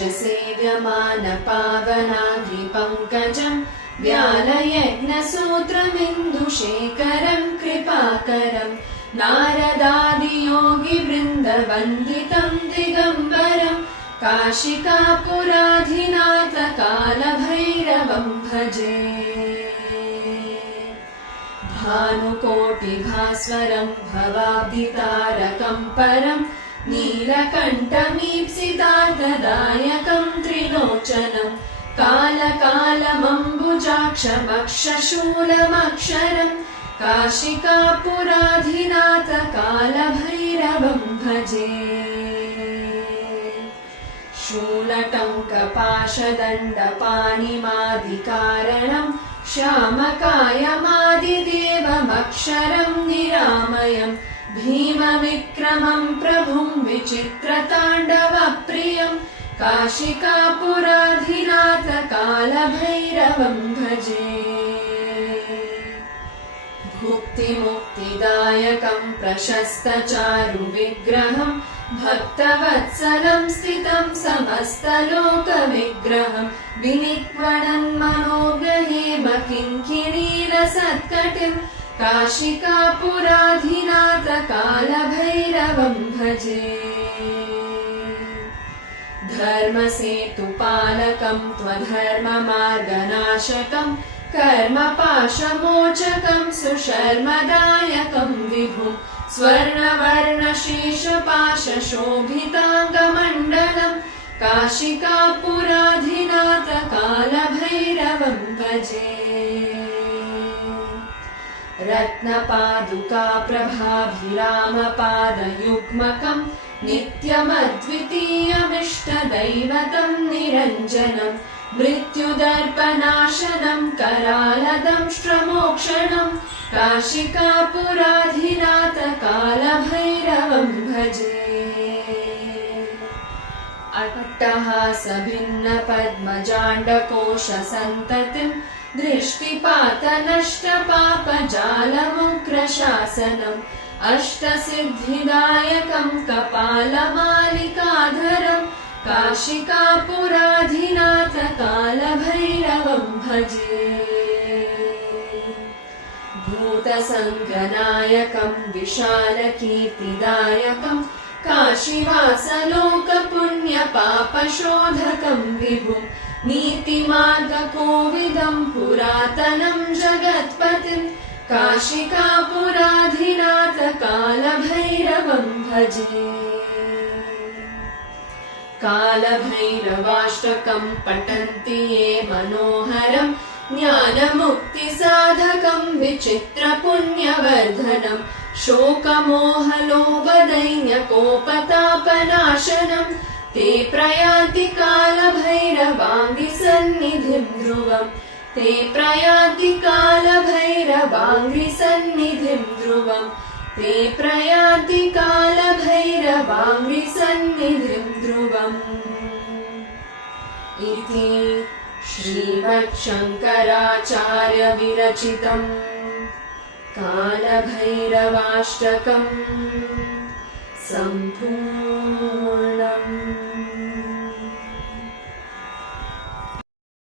राजसेव्यमानपावनाङ्घ्रिपङ्कजम् व्यालयज्ञसूत्रमिन्दुशेखरम् कृपाकरम् नारदादियोगिवृन्दवन्दितम् दिगम्बरम् काशिकापुराधिनाथ कालभैरवम् भजे। भानुकोटिभास्वरम् भवाब्धितारकम् परम् नीलकण्ठमीप्सितार्थदायकम् त्रिलोचनम् कालकालमम्बुजाक्षमक्षशूलमक्षरम् काशिकापुराधिनाथ कालभैरवम् भजे। शूलटङ्कपाशदण्डपाणिमादिकारणम् श्यामकायमादिदेवमक्षरम् निरामयम् भीमविक्रमम् प्रभुम् विचित्रताण्डवप्रियम् काशिकापुराधिनाथ कालभैरवम् भजे। भुक्तिमुक्तिदायकम् प्रशस्तचारुविग्रहम् भक्तवत्सलम् स्थितम् समस्तलोकविग्रहम् विनिक्वणन्मनोज्ञहेम किङ्किणीरसत्कटिम् काशिकापुराधिनाथ कालभैरवम् भजे। धर्मसेतुपालकम् त्वधर्ममार्गनाशकम् कर्मपाशमोचकम् सुशर्मदायकम् विभुम् स्वर्णवर्णशेषपाशशोभिताङ्गमण्डलम् काशिकापुराधिनाथ कालभैरवम् भजे। रत्नपादुकाप्रभाभिरामपादयुग्मकम् नित्यमद्वितीयमिष्टदैवतम् निरञ्जनम् मृत्युदर्पनाशनम् करालदंष्ट्रमोक्षणम् काशिकापुराधिनाथ कालभैरवम् भजे। अट्टहासभिन्नपद्मजाण्डकोशसन्ततिम् दृष्टिपातनष्टपापजालमुग्रशासनम् अष्टसिद्धिदायकम् कपालमालिकाधरम् काशिकापुराधिनाथ कालभैरवम् भजे। भूतसङ्गनायकम् विशालकीर्तिदायकम् काशीवासलोकपुण्यपापशोधकम् विभुम् नीतिमार्गकोविदम् पुरातनम् जगत्पतिम् काशिकापुराधिनाथ कालभैरवम् भजे। कालभैरवाष्टकम् पठन्ति ये मनोहरम् ज्ञानमुक्तिसाधकम् विचित्रपुण्यवर्धनम् शोकमोहलोभदैन्यकोपतापनाशनम् ते प्रयान्ति कालभैरवाङ्घ्रिसन्निधिम् ध्रुवम् ते प्रयान्ति कालभैरवाङ्घ्रिसन्निधिम् ध्रुवम् ते प्रयान्ति कालभैरवाङ्घ्रिसन्निधिम् ध्रुवम् इति श्रीमच्छङ्कराचार्य विरचितम् कालभैरवाष्टकम् सम्पूर्णम्।